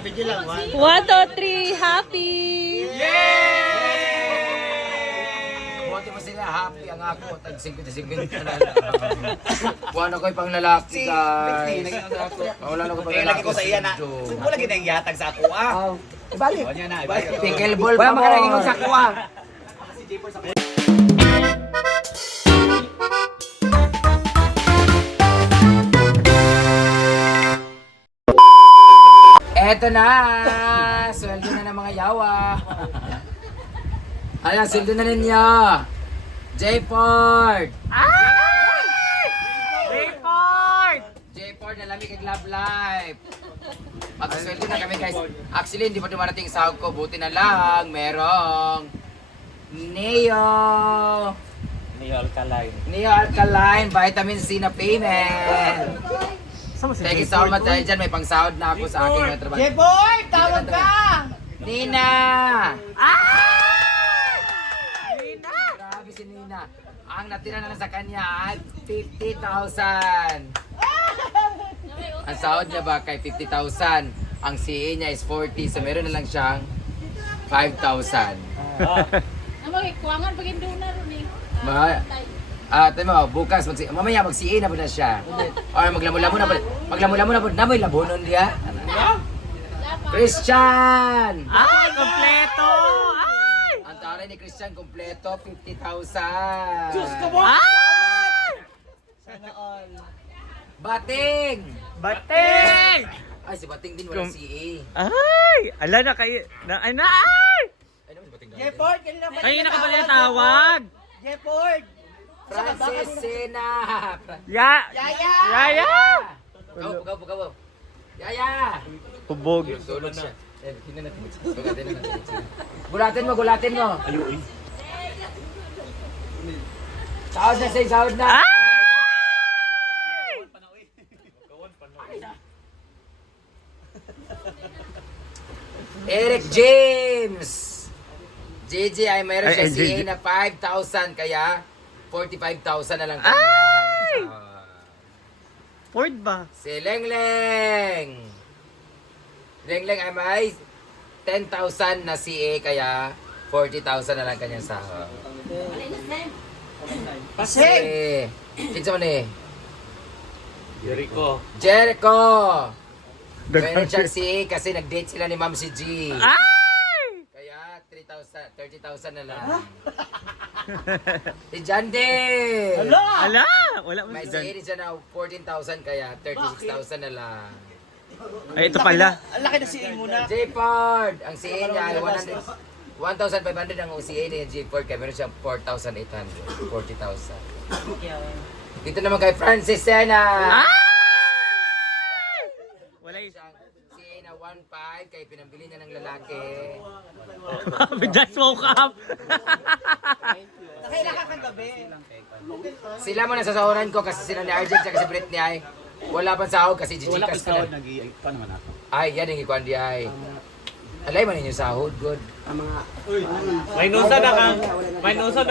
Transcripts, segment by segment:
1, 2, 3, happy! Buti mo sila happy ang ako. Tag-50-50 na lang. Buwan ako'y pang lalaki, guys. Wala na ko pang lalaki. Lagi ko sa iya na. Mo lagi nang yatag sa ako ah. Ibalik. Wanya na, ibalik. Pickleball pa mo. Wala mo sa kuha. Eto na! Sweldo na ng mga yawa. Ayan, sweldo na ninyo. J-Port! J-Port na lamig kag Love Life. Magsweldo na kami, guys. Actually, hindi pa dumarating sahod ko. Buti na lang, merong Neo Alkaline Vitamin C na payment. Thank you so much dahil dyan may pangsahod na ako sa aking trabaho. J-Boy, tawag ka! Nina! Grabe si Nina. Ang natira na lang sa kanya ay 50,000. Ang sahod niya ba kay 50,000? Ang CA niya is 40, so meron na lang siyang 5,000. Kuwangan pagin doon na rin eh. Tayo mo, bukas, mamaya mag-CA na ba na siya? Or maglamula-mo na ba? Namoy labunon diya? Christian! Ay, kompleto! Ay! Ang taray ni Christian, kompleto, 50,000. Diyos ka mo! Ay! Sana all. Bating! Bating! Ay, si Bating din walang CA. Ay! Ala na kayo. Ay! Ay, naman si Bating gano'n. J-Ford, kanina pa Ay, na ka ba niya tawag? J-Ford! Francis Sena! Yaya! Yaya! Gaw. Yaya! Hubog. Tulog siya. Tingnan natin. Gulatin mo. Ayun. Sahod na. Ay! Eric James! JJ ay mayroon siya Ay, CA JJ. na 5,000 kaya 45,000 na lang kanya. Ay! Ford ba? Si Lengleng ay may 10,000 na CA kaya 40,000 na lang kanyang sahod. Pasig! Kinsa man eh? Jericho. Mayroon siyang CA kasi nag-date sila ni Ma'am si G. Ay! Kaya 30,000 na lang. Si John Day! Ala! Wala mo May si CA John. din siya na 14,000 kaya 36,000 na lang. Ay, ito pala. Ang laki na si Imuna. J-Ford! Ang CA niya ay 1,500 ang CA niya J-Ford kaya meron siyang 4,800. 40,000. Dito naman kay Francis Sena! Ay! Wala yung... Siyang CA na 1,500 kaya pinambili niya ng lalaki. Just woke up. Nakailangan kang gabi. Sila mo nasasahuran ko kasi sila ni Arjen at si Britney ay wala pang sahod kasi Gigikas ka na. Paano man ako? Ay, yan yung ikuan di ay. Alay man ninyo sahod, good. May nusa na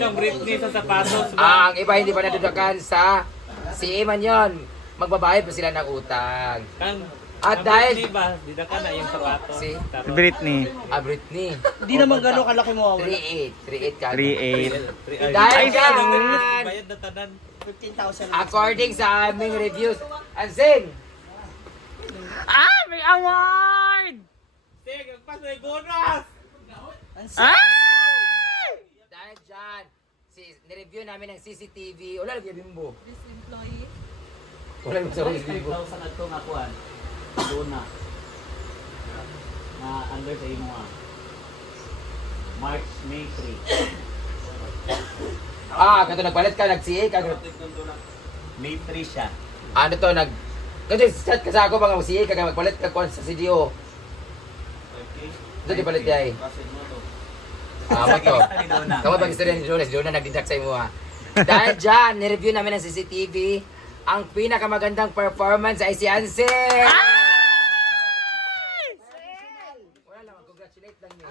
kang Britney sa sapatos. Ang iba hindi pa nadudakan sa CA man yon. Magbabayad pa sila ng utang. At dahil ba, di na ka na yung sapatos. si Britney. Britney. Hindi naman gano'ng kalaki mo. 3,800 ka. 3-8. Dahil dyan, Bayad na tanan. 15,000 according sa aming reviews, Ansing, Ah! May award! Sige, agpas may bonus! Ay! dahil dyan, nireview namin ng CCTV, wala lang yung bimbo. Wala lang sa bimbo. 5,000 na ito nga kuhan. Doon na. Na under sa imo nga. March, May 3. Kanto nagpalit ka, nag-CA ka. May 3 siya. Ano to, Kanto chat ka sa ako, mga CA ka, magpalit ka kung sa CDO. Ito di palit yay. Mo to. Kamu bang istorya ni Dona? Si Dona nagdidak sa imo ha. Dahil dyan, nireview namin ng CCTV, ang pinakamagandang performance ay si Ansel! Wala lang, congratulate lang niyo.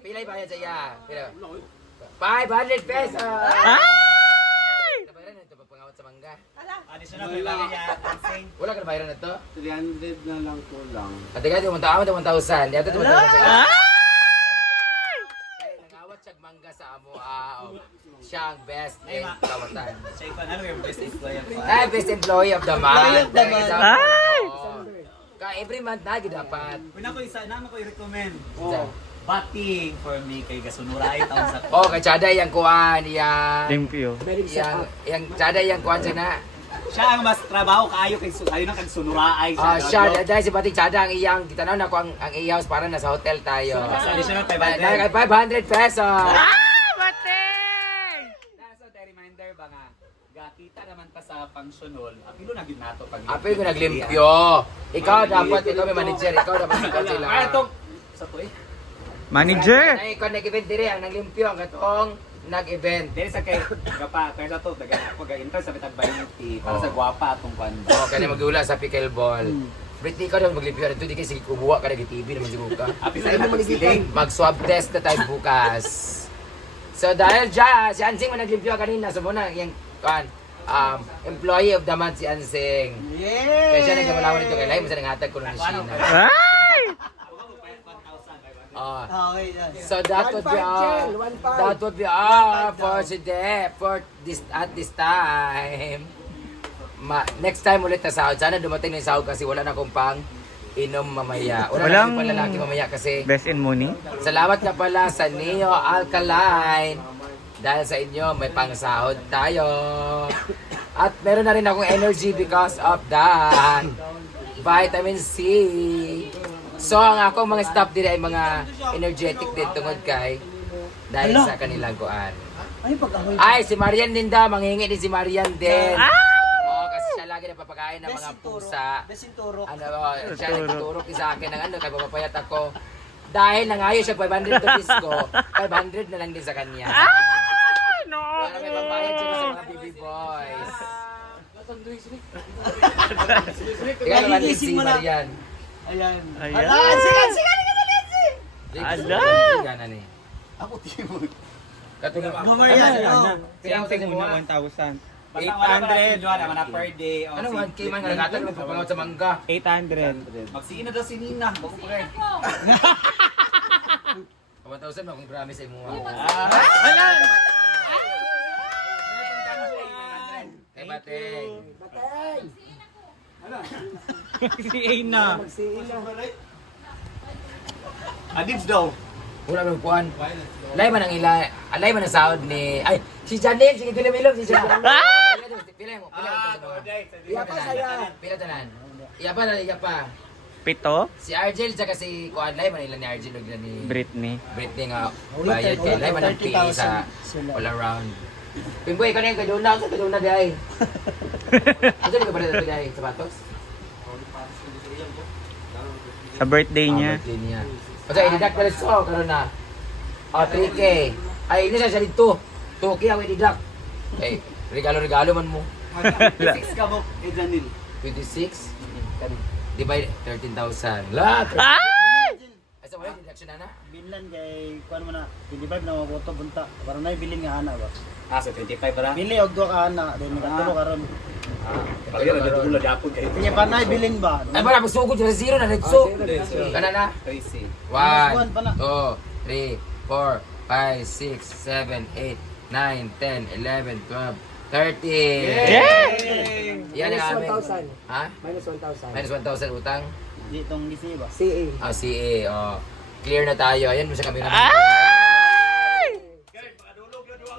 Pilay bayad sa iya. Pila? 500 pesos! Ay! Nabayaran na ito pagpangawat sa mga mangga. Additional may bagay niya. Dancing. Wala ka na bayaran na to? 300 na lang kulang. At tingnan yung 1,000. Yato ito 1,000 sa Kaya nangawat siyang mangga sa amo. Siya ang best in Kawatan. Siya ikaw, ano yung best employee of Ay, best employee of the month. Ay! Ka every month na dapat. Una ko isa, naman ko i-recommend. Oh. Batting for me kay Gasunura ay taon sa Oh, kay Chada yang kuan, yang Limpyo. Chada yang kuan siya na. Siya ang mas trabaho kaayo kay ayo nang kag sunuraay Siya dahil si Pati Chada ang iyang gitanaw na ko ang iyaws para nasa hotel tayo. Sa additional 500. 500 pesos. Bating! So, the reminder ba nga, gakita naman ta sa functional, apilo na gid nato pag Apil ko naglimpyo. Ikaw dapat, ikaw may manager, ikaw dapat ikaw sila. Ah, itong sa to eh. Manager! Ay, ikaw nag-event dire, ang naglimpyo, ang katong nag-event. Dili sa kay gapa, kaya sa to daga ako ga-enter sa bitag 20 para sa Oh. gwapa atong kwan. Oh, kaya magdula sa pickleball. Britney, ikaw dapat maglimpyo dito, di kasi kumuha ka nag-TV naman siguro ka. Api sa imo magiging. Mag-swab test na tayo bukas. So dahil dyan, si Ansing mo naglimpyo kanina, so muna yung employee of the month si Ansing. Kaya siya nagkamalawan nito kay Lai, masa nanghatag ko ng Sheena. Ay! Okay, yan. So that would be all for today, for this at this time. Next time ulit na sahod. Sana dumating na yung sahod kasi wala na akong pang inom mamaya. Wala na akong lalaki mamaya kasi Best in money? salamat ka pala sa Neo Alkaline. Dahil sa inyo, may pangsahod tayo. At meron na rin akong energy because of that. Vitamin C. So, ang akong mga staff din ay mga energetic din tungod kay dahil sa kanilang kuan. Ay, pag-ahoy. Ay, si Marian din daw. Manghingi din si Marian din. Oo, kasi siya lagi napapakain ng mga pusa. Besinturo. Siya nagtuturo sa akin ng kaya papapayat ako. Dahil nangayo siya 500 to disco, 500 na lang din sa kanya. No! Para may pambayad siya sa mga baby boys. Ikaw naman din si Nagigising mo na. Marian. Ayan. Ayan. Ala, sigan, Ala! Gana ni. Ako, Timon. Katulad. Marian, Siyang muna 1,000. 800 naman na per day. Ano 1K man nga nagatan mo papangot sa mangga. 800. Magsiina daw si Nina, bago pa rin. 1,000 mo akong promise ay mo. Kay Bateng. Si Aina. Adids daw. Wala nang kuan. Lay man ang alay man ang sahod ni ay si Janelle sige pila milog si Janelle. Pila mo, pila mo. Pila tanan. Iya pa. Pito? Si Argel tsaka si kuan lay man nila ni Argel ug ni Britney. Britney nga bayad kay lay man ang PA sa all around. Pimboy ka na yung kaduna di ay. Ano di ka pala dito di ay sapatos? Sa birthday niya. Birthday niya. Kasi i-deduct na rin so, karoon na. 3K. Ay, hindi siya dito. 2K ako i-deduct. Eh, regalo man mo. 6 ka mo, Janil. 26? Divide 13,000. Lahat! Ay! Ay, sa wala, deduction na na. Binlan kay, kuhan mo na, 25 na maboto bunta. Para na bilin nga ana ba? Ah, so 25 para? Bili og do ka ana, then magatulo karon. Pagkira na dito ulo dapon kay. Kanya pa na bilin ba? Ay, wala, magsugod sa zero na nagso. zero. Kana na. Crazy. 1, One pa na. 2, 3, 4, 5, 6, 7, 8, 9, 10, 11, 12, 13. Yay! Yan ang amin. Ha? Minus 1,000. Minus 1,000 utang? Di tong DC ba? CA, oh. Clear na tayo. Ayan mo sa camera. Ay!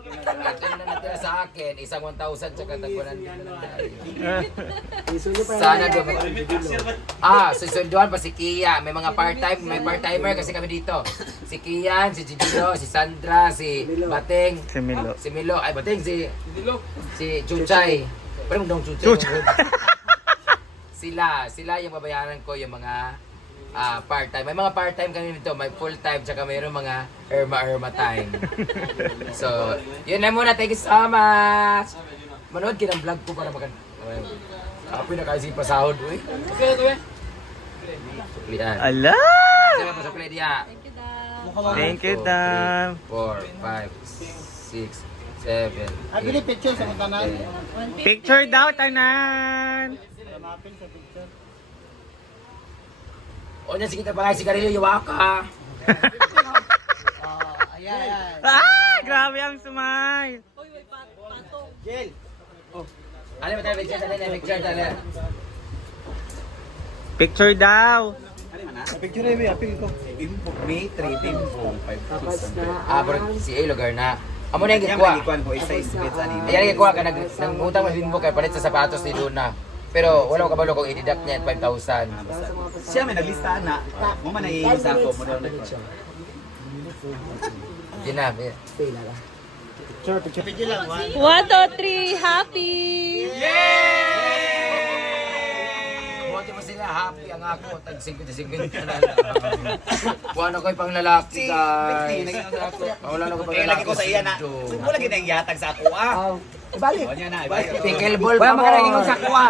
Ito na natira sa akin. Isang 1,000 tsaka tagwanan din na lang tayo. Sana susunduan pa si Kia. May mga part-time, may part-timer kasi kami dito. Si Kian, si Gigilo, si Sandra, si Bateng. Si Milo. Si Milo. Ay, Bateng, si Chuchay. Pwede mo dong Chuchay. Sila yung babayaran ko yung mga part-time. May mga part-time kami dito, may full-time, tsaka mayroong mga Irma time. So, yun na muna. Thank you so much. Manood ka ng vlog ko para makan. Apoy na kasi pasahod, uy. Suklian. Ala! Saan pa sukli diya? Thank you, Dam. 4, 5, 6, 7. Bili picture sa mga tanan. Picture daw, tanan. Mapil sa picture. O niya, sige pa si Carillo, yawa ka. Grabe ang smile. Jel. Ano ba tayo, picture tayo. Picture daw. Sa picture ay apil ko. May 3 bimbo, 5,000. Pero si A lugar na. Amo na yung gikuha. Ikuan ko, isa isbit ani. Ayan yung gikuha ka, nangutang mo din mo kay palit sa sapatos ni Luna. Pero wala ko kabalo kung i-deduct niya at 5,000. Siya may naglista na. Mo man naiinis ako mo daw nagkuan. Yun na. Picture lang. 1, 2, 3, happy! Buti mo sila, happy ang ako. Tag 50-50 na lang. Kuha na ko yung pang lalaki, guys. Wala na ko pang Kaya lagi ko sa iya na. Mo lagi na yung yatag sa ako ah. Ibalik. Niya na, ibalik. Pickleball pa mo. Wala makaragin ko sa kuha.